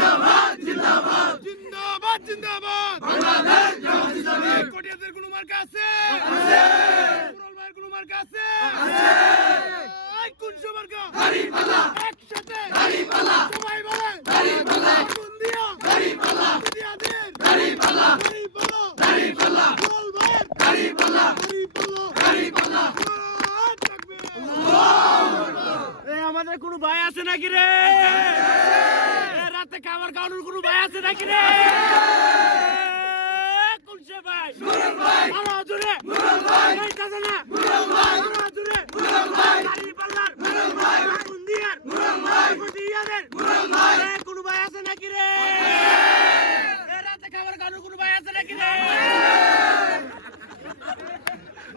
জিন্দাবাদ জিন্দাবাদ জিন্দাবাদ জিন্দাবাদ বাংলাদেশ জামাত ইসলামী কোটিয়াদের কোনো মার্কা আছে আছে কুরল ভাইয়ের কোনো মার্কা আছে আছে এই কোন মার্কা দাড়িপাল্লা একসাথে দাড়িপাল্লা সবাই বলে দাড়িপাল্লা কোন দিয়া দাড়িপাল্লা কোটিয়াদের দাড়িপাল্লা দাড়িপাল্লা দাড়িপাল্লা কুরল ভাইয়ের দাড়িপাল্লা দাড়িপাল্লা দাড়িপাল্লা আল্লাহু আকবার এই আমাদের কোনো ভাই আছে নাকি রে রাতে খাবার খাওয়ানোর কোনো ভাই আছে নাকি রে কোন সে ভাই নুরুল ভাই আলো জোরে নুরুল ভাই এই দাদা না